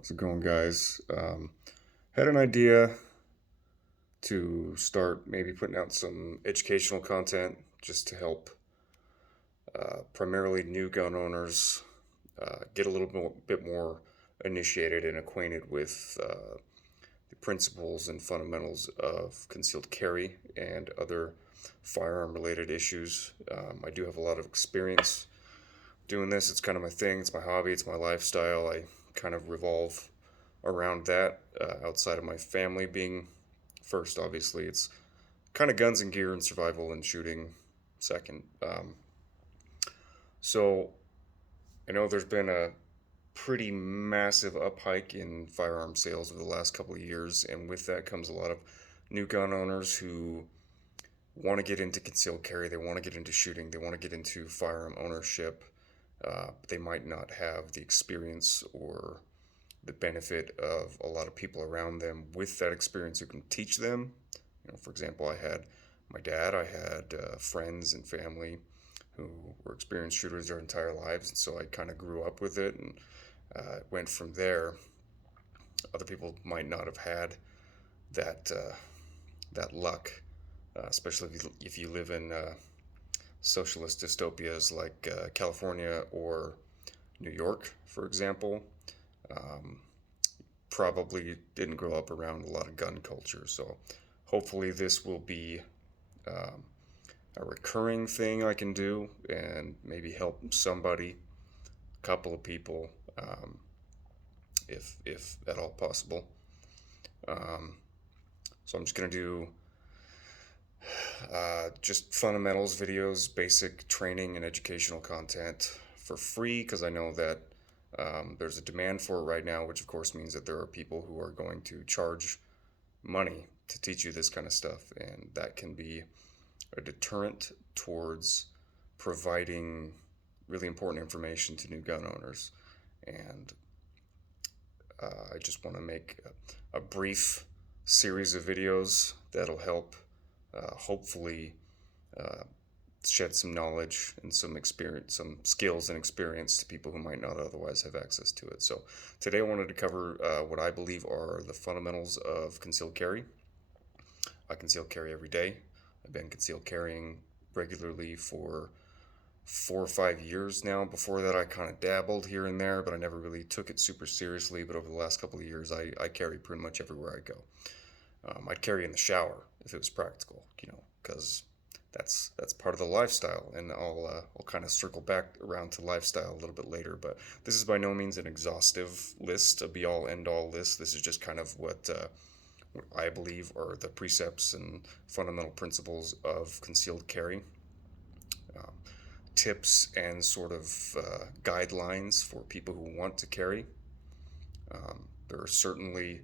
How's it going, guys? Had an idea to start maybe putting out some educational content just to help primarily new gun owners get a bit more initiated and acquainted with the principles and fundamentals of concealed carry and other firearm related issues. I do have a lot of experience doing this. It's kind of my thing, it's my hobby, it's my lifestyle. I kind of revolve around that outside of my family being first, obviously. It's kind of guns and gear and survival and shooting second. So I know there's been a pretty massive up in firearm sales over the last couple of years, and with that comes a lot of new gun owners who want to get into concealed carry, they want to get into shooting, they want to get into firearm ownership. They might not have the experience or the benefit of a lot of people around them with that experience who can teach them. For example, I had my dad, I had friends and family who were experienced shooters their entire lives, and so I kind of grew up with it and went from there. Other people might not have had that that luck, especially if you live in socialist dystopias like California or New York, for example. Um, Probably didn't grow up around a lot of gun culture, so hopefully this will be um, a recurring thing I can do and maybe help somebody, a couple of people, if at all possible. Um, so I'm just gonna do just fundamentals videos, basic training and educational content for free because I know that there's a demand for it right now, which of course means that there are people who are going to charge money to teach you this kind of stuff, and that can be a deterrent towards providing really important information to new gun owners. And I just want to make a brief series of videos that'll help hopefully uh, shed some knowledge and some experience, some skills and experience to people who might not otherwise have access to it. So today I wanted to cover what I believe are the fundamentals of concealed carry. I conceal carry every day. I've been concealed carrying regularly for 4 or 5 years now. Before that, I kind of dabbled here and there, but I never really took it super seriously. But over the last couple of years, I carry pretty much everywhere I go. I'd carry in the shower if it was practical, because that's part of the lifestyle, and I'll kind of circle back around to lifestyle a little bit later. But this is by no means an exhaustive list, a be all end all list. This is just kind of what I believe are the precepts and fundamental principles of concealed carry. Um, Tips and sort of guidelines for people who want to carry. There are certainly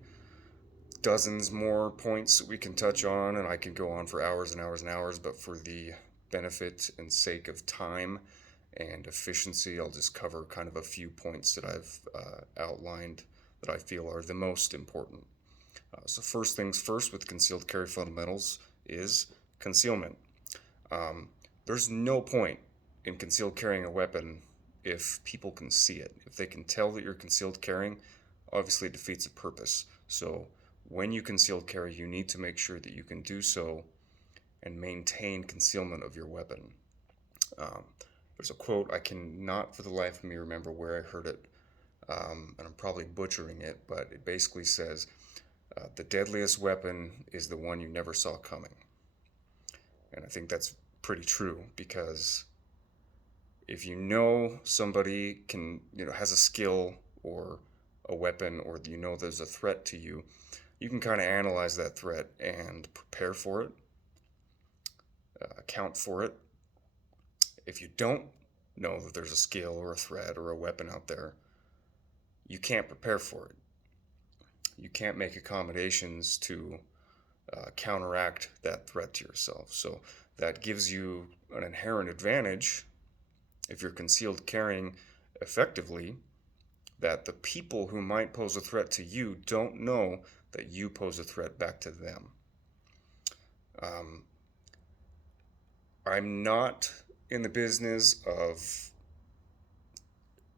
dozens more points that we can touch on, and I can go on for hours and hours and hours, but for the benefit and sake of time and efficiency, I'll just cover kind of a few points that I've outlined that I feel are the most important. So, first things first with concealed carry fundamentals is concealment. Um, there's no point in concealed carrying a weapon if people can see it. If they can tell that you're concealed carrying, obviously it defeats the purpose. So, when you conceal carry, you need to make sure that you can do so and maintain concealment of your weapon. Um, there's a quote, I cannot for the life of me remember where I heard it, and I'm probably butchering it, but it basically says, the deadliest weapon is the one you never saw coming. And I think that's pretty true, because if you know somebody has a skill or a weapon, or there's a threat to you, you can kind of analyze that threat and prepare for it, account for it. If you don't know that there's a skill or a threat or a weapon out there, you can't prepare for it. You can't make accommodations to counteract that threat to yourself. So that gives you an inherent advantage if you're concealed carrying effectively, that the people who might pose a threat to you don't know that you pose a threat back to them. Um, I'm not in the business of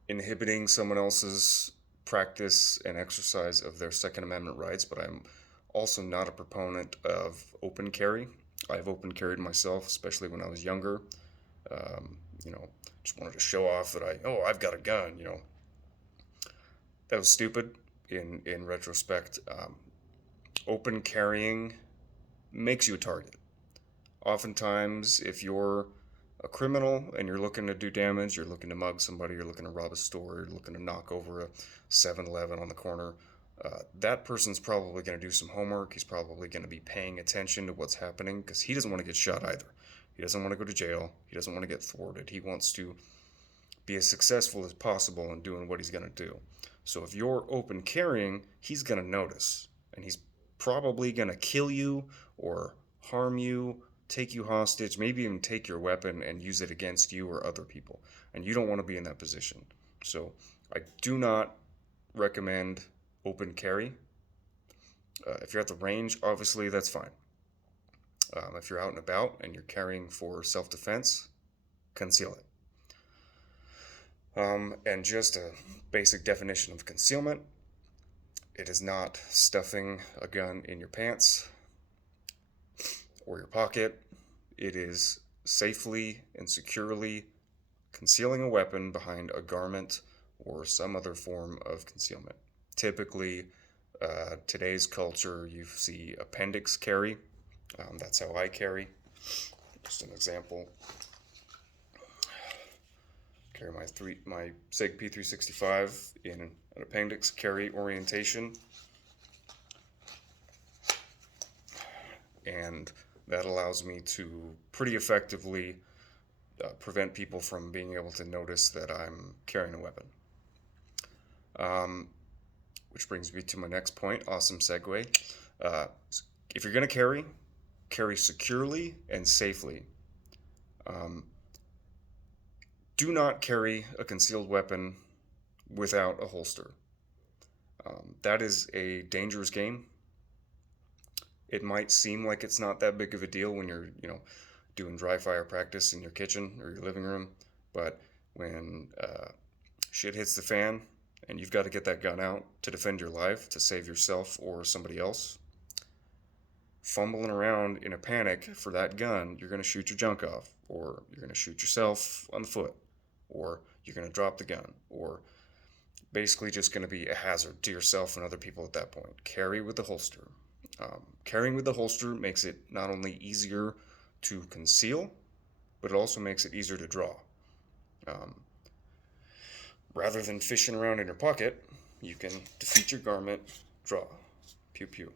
inhibiting someone else's practice and exercise of their Second Amendment rights, but I'm also not a proponent of open carry. I've open carried myself, especially when I was younger. Um, you know, just wanted to show off that I've got a gun. That was stupid. In retrospect, open carrying makes you a target. Oftentimes, if you're a criminal and you're looking to do damage, you're looking to mug somebody, you're looking to rob a store, you're looking to knock over a 7-Eleven on the corner, that person's probably going to do some homework. He's probably going to be paying attention to what's happening because he doesn't want to get shot either. He doesn't want to go to jail. He doesn't want to get thwarted. He wants to be as successful as possible in doing what he's going to do. So if you're open carrying, he's going to notice, and he's probably going to kill you or harm you, take you hostage, maybe even take your weapon and use it against you or other people. And you don't want to be in that position. So I do not recommend open carry. If you're at the range, obviously that's fine. If you're out and about and you're carrying for self-defense, conceal it. And just a basic definition of concealment: it is not stuffing a gun in your pants or your pocket. It is safely and securely concealing a weapon behind a garment or some other form of concealment. Typically, today's culture, you see appendix carry. That's how I carry. Just an example. Carry my SIG P365 in an appendix carry orientation, and that allows me to pretty effectively prevent people from being able to notice that I'm carrying a weapon. Which brings me to my next point. Awesome segue. If you're going to carry securely and safely. Do not carry a concealed weapon without a holster. That is a dangerous game. It might seem like it's not that big of a deal when you're, doing dry fire practice in your kitchen or your living room, but when shit hits the fan and you've got to get that gun out to defend your life, to save yourself or somebody else, fumbling around in a panic for that gun, you're going to shoot your junk off, or you're going to shoot yourself on the foot, or you're going to drop the gun, or basically just going to be a hazard to yourself and other people at that point. Carry with the holster. Carrying with the holster makes it not only easier to conceal, but it also makes it easier to draw. Rather than fishing around in your pocket, you can defeat your garment, draw, pew pew.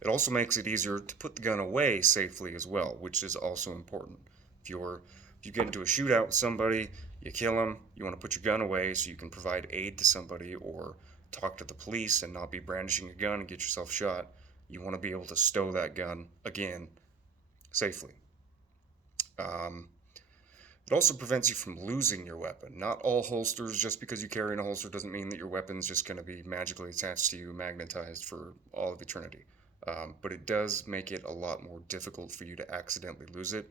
It also makes it easier to put the gun away safely as well, which is also important. If you get into a shootout with somebody, you kill them, you want to put your gun away so you can provide aid to somebody or talk to the police and not be brandishing a gun and get yourself shot. You want to be able to stow that gun, again, safely. It also prevents you from losing your weapon. Not all holsters, just because you carry in a holster doesn't mean that your weapon's just going to be magically attached to you, magnetized for all of eternity. But it does make it a lot more difficult for you to accidentally lose it.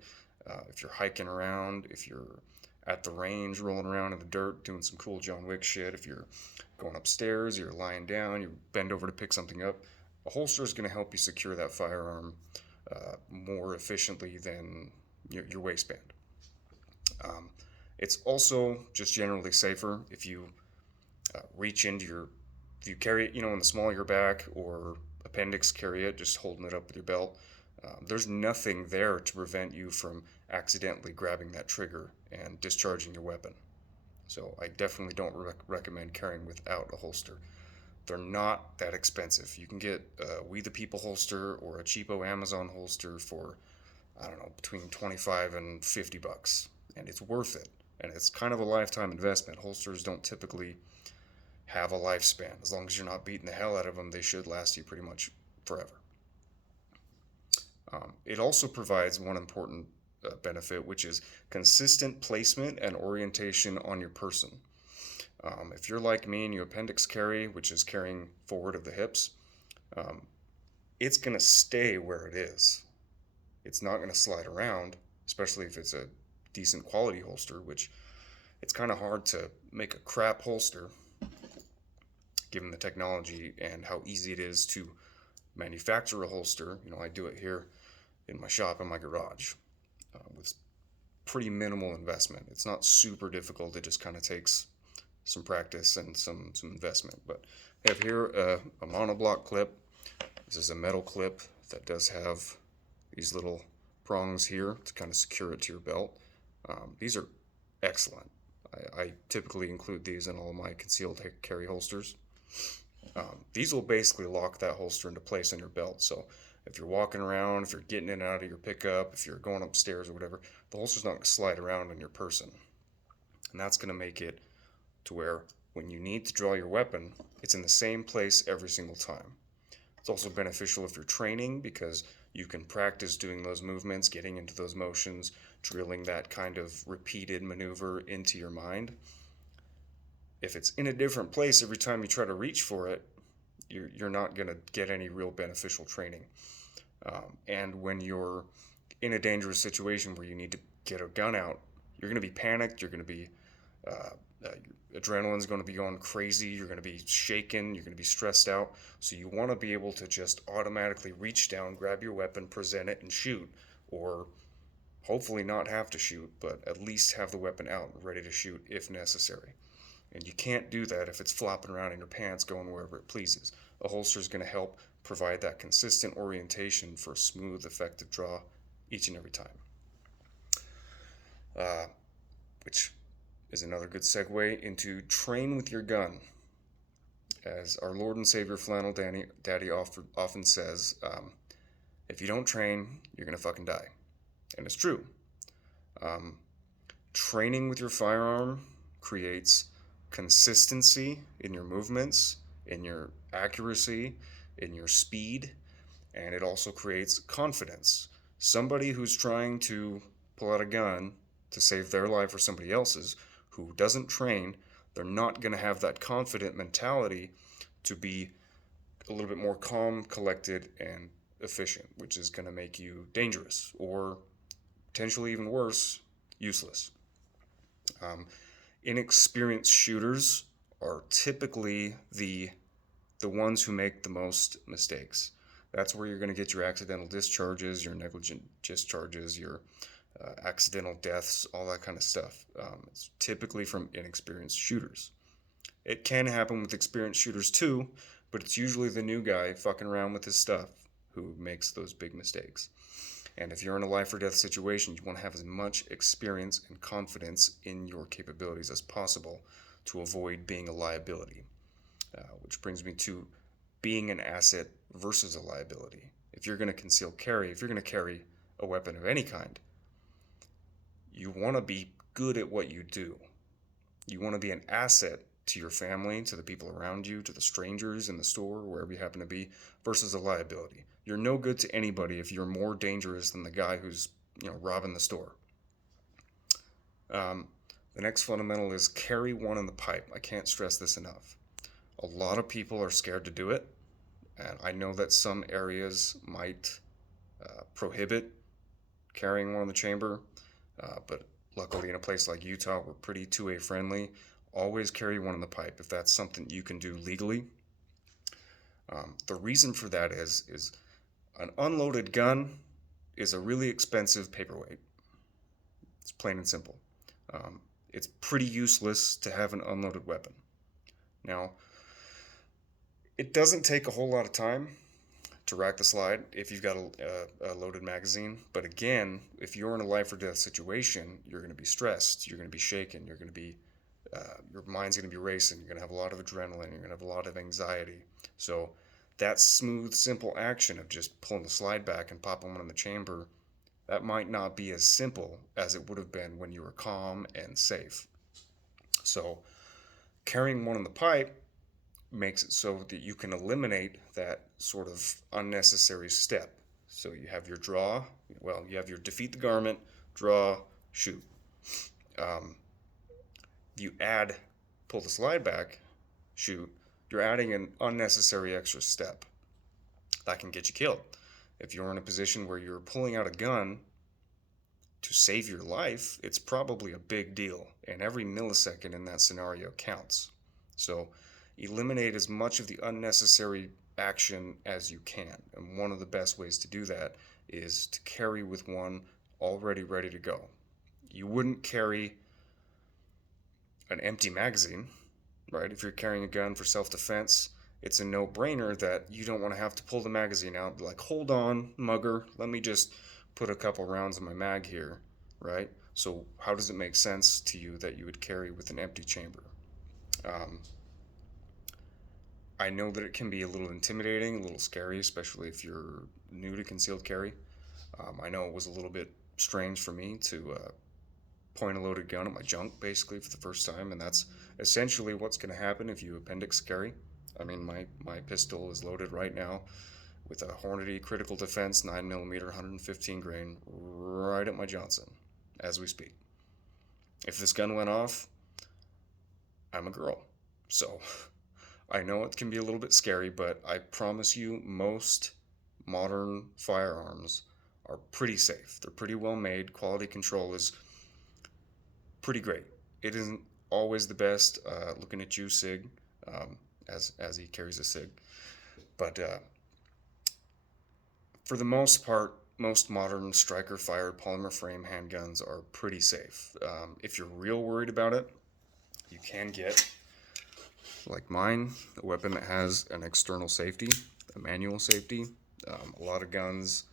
If you're hiking around, if you're at the range rolling around in the dirt doing some cool John Wick shit, if you're going upstairs, you're lying down, you bend over to pick something up, a holster is going to help you secure that firearm more efficiently than your waistband. It's also just generally safer if you reach into if you carry it, in the small of your back, or appendix carry it, just holding it up with your belt. There's nothing there to prevent you from accidentally grabbing that trigger and discharging your weapon. So I definitely don't recommend carrying without a holster. They're not that expensive. You can get a We the People holster or a cheapo Amazon holster for, between 25 and 50 bucks. And it's worth it. And it's kind of a lifetime investment. Holsters don't typically have a lifespan. As long as you're not beating the hell out of them, they should last you pretty much forever. It also provides one important benefit, which is consistent placement and orientation on your person. If you're like me and you appendix carry, which is carrying forward of the hips, it's going to stay where it is. It's not going to slide around, especially if it's a decent quality holster, which It's kind of hard to make a crap holster given the technology and how easy it is to manufacture a holster. I do it here in my shop in my garage with pretty minimal investment. It's not super difficult. It just kind of takes some practice and some investment. But I have here a monoblock clip. This is a metal clip that does have these little prongs here to kind of secure it to your belt. These are excellent. I typically include these in all of my concealed carry holsters. These will basically lock that holster into place on your belt. So if you're walking around, if you're getting in and out of your pickup, if you're going upstairs or whatever, the holster's not going to slide around on your person. And that's going to make it to where when you need to draw your weapon, it's in the same place every single time. It's also beneficial if you're training because you can practice doing those movements, getting into those motions, drilling that kind of repeated maneuver into your mind. If it's in a different place every time you try to reach for it, you're not going to get any real beneficial training. And when you're in a dangerous situation where you need to get a gun out, you're going to be panicked, you're going to be your adrenaline's going to be going crazy, you're going to be shaken, you're going to be stressed out. So you want to be able to just automatically reach down, grab your weapon, present it, and shoot, or hopefully not have to shoot, but at least have the weapon out and ready to shoot if necessary. And you can't do that if it's flopping around in your pants going wherever it pleases. A holster is going to help provide that consistent orientation for a smooth, effective draw each and every time. Which is another good segue into train with your gun. As our Lord and Savior Flannel Daddy often says, if you don't train, you're going to fucking die. And it's true. Training with your firearm creates consistency in your movements, in your accuracy, in your speed, and it also creates confidence. Somebody who's trying to pull out a gun to save their life or somebody else's who doesn't train, they're not going to have that confident mentality to be a little bit more calm, collected, and efficient, which is going to make you dangerous or potentially even worse, useless. Inexperienced shooters are typically the ones who make the most mistakes. That's where you're going to get your accidental discharges, your negligent discharges, your accidental deaths, all that kind of stuff. It's typically from inexperienced shooters. It can happen with experienced shooters too, but it's usually the new guy fucking around with his stuff who makes those big mistakes. And if you're in a life or death situation, you want to have as much experience and confidence in your capabilities as possible to avoid being a liability. Which brings me to being an asset versus a liability. If you're going to conceal carry, if you're going to carry a weapon of any kind, you want to be good at what you do. You want to be an asset to your family, to the people around you, to the strangers in the store, wherever you happen to be, versus a liability. You're no good to anybody if you're more dangerous than the guy who's, robbing the store. The next fundamental is carry one in the pipe. I can't stress this enough. A lot of people are scared to do it, and I know that some areas might prohibit carrying one in the chamber, but luckily in a place like Utah, we're pretty 2A friendly. Always carry one in the pipe if that's something you can do legally. The reason for that is an unloaded gun is a really expensive paperweight. It's plain and simple. It's pretty useless to have an unloaded weapon. Now, it doesn't take a whole lot of time to rack the slide if you've got a loaded magazine. But again, if you're in a life or death situation, you're going to be stressed. You're going to be shaken. You're going to be your mind's going to be racing. You're going to have a lot of adrenaline. You're going to have a lot of anxiety. So that smooth, simple action of just pulling the slide back and popping one in the chamber, that might not be as simple as it would have been when you were calm and safe. So carrying one in the pipe makes it so that you can eliminate that sort of unnecessary step. So you have your draw, you have your defeat the garment, draw, shoot. You add pull the slide back, shoot, you're adding an unnecessary extra step. That can get you killed. If you're in a position where you're pulling out a gun to save your life, it's probably a big deal, and every millisecond in that scenario counts. So eliminate as much of the unnecessary action as you can. And one of the best ways to do that is to carry with one already ready to go. You wouldn't carry an empty magazine, right? If you're carrying a gun for self-defense, it's a no-brainer that you don't want to have to pull the magazine out and be like, hold on, mugger, let me just put a couple rounds in my mag here, right? So how does it make sense to you that you would carry with an empty chamber? Um, I know that it can be a little intimidating, a little scary, especially if you're new to concealed carry. I know it was a little bit strange for me to point a loaded gun at my junk basically for the first time, and that's essentially what's going to happen if you appendix carry. I mean, my pistol is loaded right now with a Hornady Critical Defense 9mm 115 grain right at my Johnson as we speak. If this gun went off, I'm a girl. So I know it can be a little bit scary, but I promise you most modern firearms are pretty safe. They're pretty well made. Quality control is pretty great. It isn't always the best. Looking at you, Sig, as he carries a Sig, but for the most part, most modern striker-fired polymer frame handguns are pretty safe. If you're real worried about it, you can get, like mine, a weapon that has an external safety, a manual safety. A lot of guns,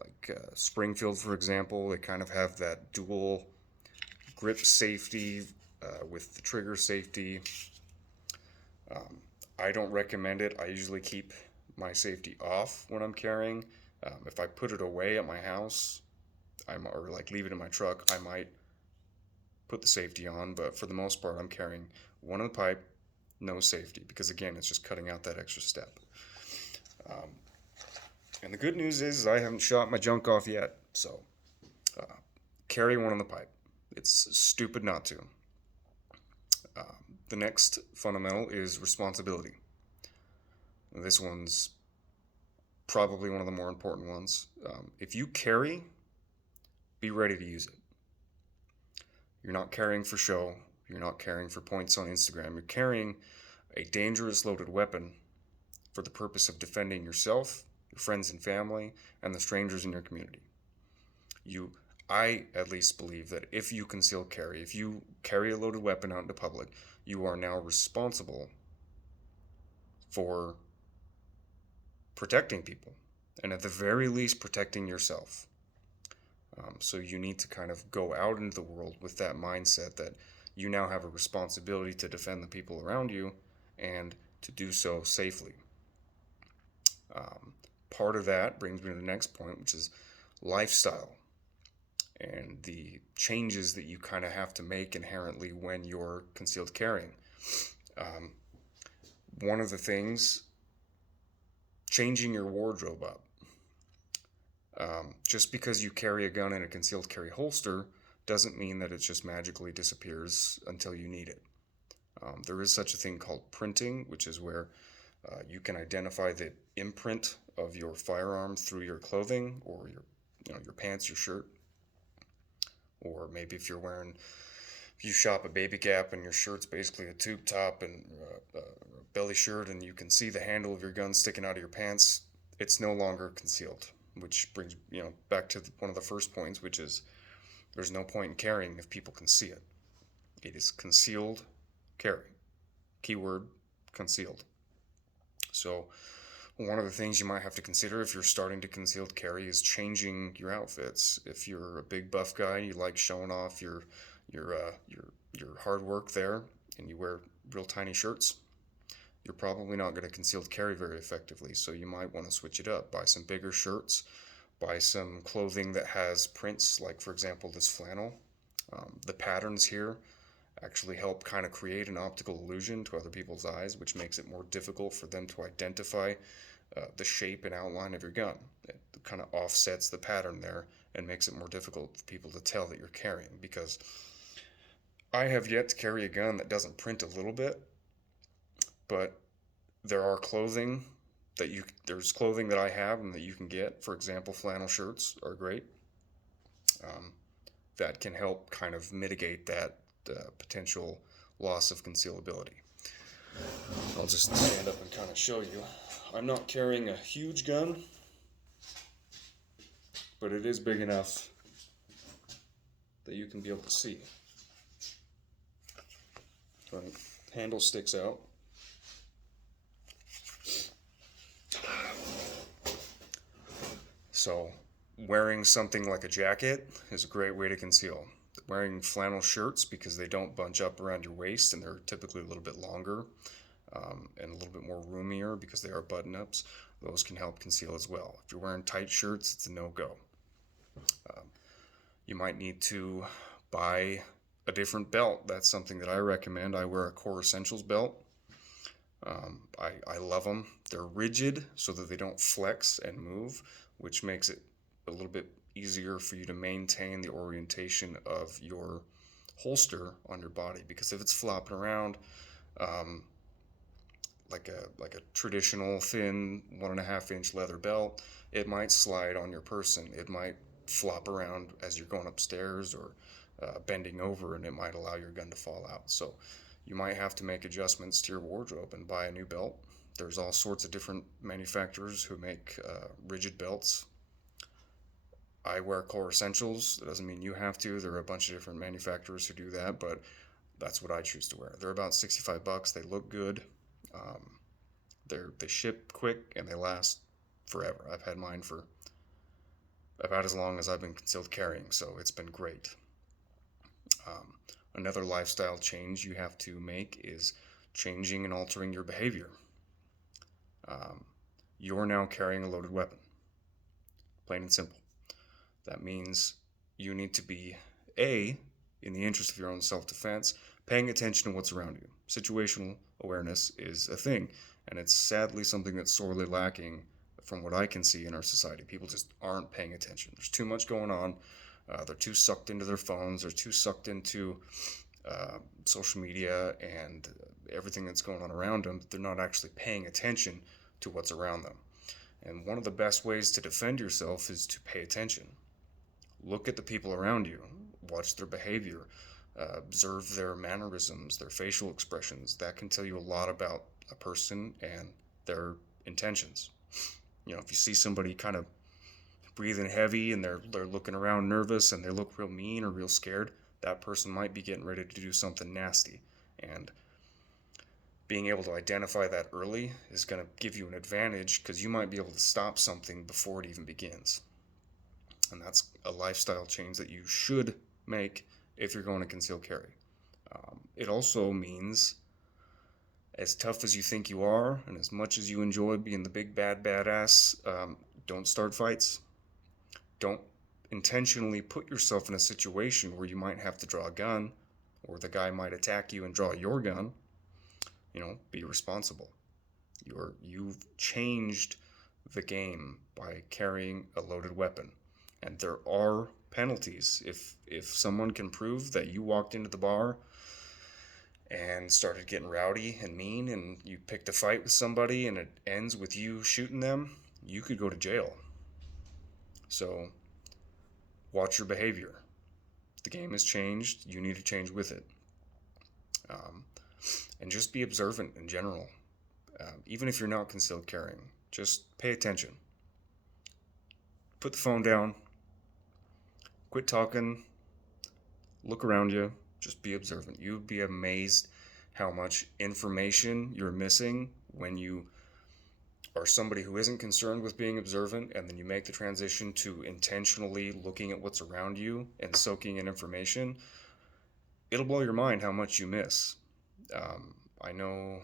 like Springfield, for example, they kind of have that dual grip safety with the trigger safety. I don't recommend it. I usually keep my safety off when I'm carrying. If I put it away at my house, or like leave it in my truck, I might put the safety on, but for the most part, I'm carrying one in the pipe, no safety, because again, it's just cutting out that extra step. And the good news is I haven't shot my junk off yet, so carry one in the pipe. It's stupid not to. The next fundamental is responsibility. This one's probably one of the more important ones. If you carry, be ready to use it. You're not carrying for show. You're not carrying for points on Instagram. You're carrying a dangerous loaded weapon for the purpose of defending yourself, your friends and family, and the strangers in your community. I at least believe that if you conceal carry, if you carry a loaded weapon out into public, you are now responsible for protecting people, and at the very least protecting yourself. So you need to kind of go out into the world with that mindset that you now have a responsibility to defend the people around you and to do so safely. Part of that brings me to the next point, which is lifestyle and the changes that you kind of have to make inherently when you're concealed carrying. One of the things, changing your wardrobe up. Just because you carry a gun in a concealed carry holster doesn't mean that it just magically disappears until you need it. There is such a thing called printing, which is where you can identify the imprint of your firearm through your clothing or your pants, your shirt. Or maybe if you shop at Baby Gap and your shirt's basically a tube top and a belly shirt and you can see the handle of your gun sticking out of your pants, it's no longer concealed. Which brings back to one of the first points, which is there's no point in carrying if people can see it. It is concealed carry. Keyword, concealed. So one of the things you might have to consider if you're starting to concealed carry is changing your outfits. If you're a big buff guy, you like showing off your hard work there, and you wear real tiny shirts, you're probably not going to concealed carry very effectively. So you might want to switch it up. Buy some bigger shirts. Buy some clothing that has prints, like for example this flannel. The patterns here actually help kind of create an optical illusion to other people's eyes, which makes it more difficult for them to identify the shape and outline of your gun. It kind of offsets the pattern there and makes it more difficult for people to tell that you're carrying, because I have yet to carry a gun that doesn't print a little bit, but there's clothing that I have and that you can get. For example, flannel shirts are great. Um, that can help kind of mitigate that potential loss of concealability. I'll just stand up and kind of show you. I'm not carrying a huge gun, but it is big enough that you can be able to see. Right. Handle sticks out. So, wearing something like a jacket is a great way to conceal. Wearing flannel shirts, because they don't bunch up around your waist and they're typically a little bit longer and a little bit more roomier because they are button ups, those can help conceal as well. If you're wearing tight shirts, it's a no go. You might need to buy a different belt. That's something that I recommend. I wear a Core Essentials belt. I love them. They're rigid so that they don't flex and move, which makes it a little bit easier for you to maintain the orientation of your holster on your body. Because if it's flopping around like a traditional thin 1.5 inch leather belt, it might slide on your person. It might flop around as you're going upstairs or bending over, and it might allow your gun to fall out. So you might have to make adjustments to your wardrobe and buy a new belt. There's all sorts of different manufacturers who make rigid belts. I wear Core Essentials. That doesn't mean you have to. There are a bunch of different manufacturers who do that, but that's what I choose to wear. They're about $65. They look good. Um, they ship quick and they last forever. I've had mine for about as long as I've been concealed carrying, so it's been great. Another lifestyle change you have to make is changing and altering your behavior. You're now carrying a loaded weapon, plain and simple. That means you need to be, A, in the interest of your own self-defense, paying attention to what's around you. Situational awareness is a thing, and it's sadly something that's sorely lacking from what I can see in our society. People just aren't paying attention. There's too much going on. They're too sucked into their phones. They're too sucked into social media and everything that's going on around them. They're not actually paying attention to what's around them. And one of the best ways to defend yourself is to pay attention. Look at the people around you. Watch their behavior. Observe their mannerisms, their facial expressions. That can tell you a lot about a person and their intentions. If you see somebody kind of breathing heavy and they're looking around nervous and they look real mean or real scared, that person might be getting ready to do something nasty. And being able to identify that early is going to give you an advantage because you might be able to stop something before it even begins. And that's a lifestyle change that you should make if you're going to conceal carry. It also means, as tough as you think you are and as much as you enjoy being the big bad badass, don't start fights. Don't intentionally put yourself in a situation where you might have to draw a gun or the guy might attack you and draw your gun. Be responsible. You've changed the game by carrying a loaded weapon. And there are penalties. If someone can prove that you walked into the bar and started getting rowdy and mean and you picked a fight with somebody and it ends with you shooting them, you could go to jail. So watch your behavior. The game has changed. You need to change with it. And just be observant in general. Even if you're not concealed carrying, just pay attention. Put the phone down. Quit talking. Look around you. Just be observant. You'd be amazed how much information you're missing when you are somebody who isn't concerned with being observant, and then you make the transition to intentionally looking at what's around you and soaking in information. It'll blow your mind how much you miss. I know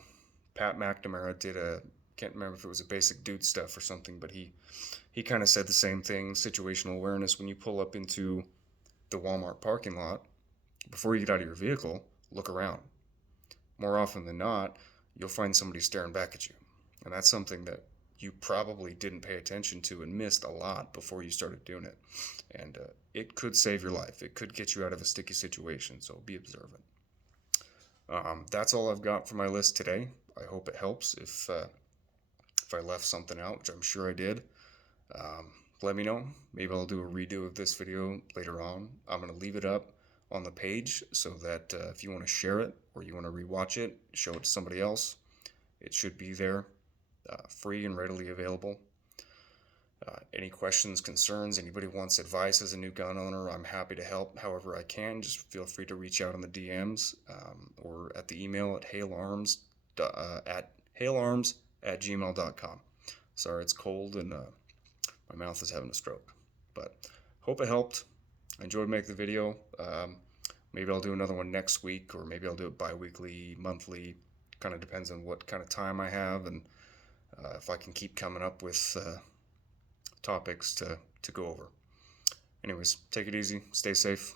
Pat McNamara can't remember if it was a Basic Dude Stuff or something, but he kind of said the same thing, situational awareness. When you pull up into the Walmart parking lot, before you get out of your vehicle, look around. More often than not, you'll find somebody staring back at you. And that's something that you probably didn't pay attention to and missed a lot before you started doing it. And it could save your life. It could get you out of a sticky situation, so be observant. That's all I've got for my list today. I hope it helps. If I left something out, which I'm sure I did, let me know. Maybe I'll do a redo of this video later on. I'm going to leave it up on the page so that if you want to share it or you want to rewatch it, show it to somebody else, it should be there, free and readily available. Any questions, concerns, anybody wants advice as a new gun owner, I'm happy to help however I can. Just feel free to reach out in the DMs or at the email at hailarms@gmail.com. Sorry, it's cold and my mouth is having a stroke. But hope it helped. I enjoyed making the video. Maybe I'll do another one next week, or maybe I'll do it bi-weekly, monthly. Kind of depends on what kind of time I have and if I can keep coming up with topics to go over. Anyways, take it easy, stay safe.